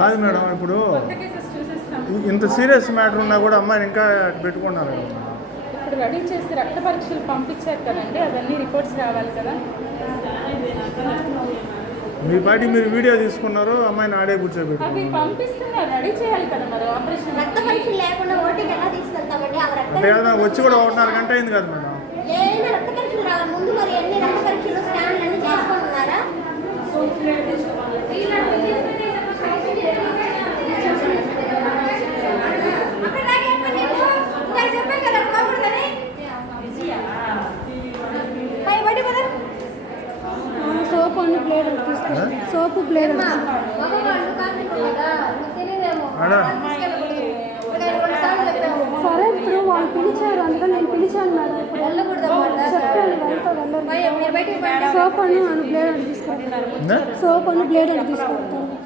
కాదు మేడం, ఇప్పుడు ఇంత సీరియస్ మ్యాటర్ ఉన్నా కూడా అమ్మాయిని ఇంకా పెట్టుకున్నారు. ఇప్పుడు రెడీ చేసి రక్త పరీక్షలు పంపించారు కదండి, అవన్నీ రిపోర్ట్స్ రావాలి కదా. మీ పార్టీ మీరు వీడియో తీసుకున్నారు, అమ్మాయిని ఆడే కూర్చోబెట్టి అవి పంపిస్తున్నారు, రెడీ చేయాలి కదా మరి. ఆపరేషన్ రక్త పరీక్షలు లేకుండా ఓటీకి ఎలా తీసుకెళ్తామండి? అంటే వచ్చి కూడా 1.5 గంట అయింది కదా మేడం. ఏమైనా రక్త పరీక్షలు రావాలి ముందు, మరి ఎన్ని రక్త పరీక్షలు స్కాన్లు అన్ని చేసుకుంటున్నారా? సోప్ అన్ని ప్లేట్ తీసుకుంటాం. సోపు ప్లేట్ సరే, ఇప్పుడు వాళ్ళు పిలిచారు, అందుకని నేను పిలిచాను మేడం. చెప్పాను సోప్ అను ప్లేట్ అని తీసుకుంటాను. సోప్ అను ప్లేట్ అని తీసుకుంటాను.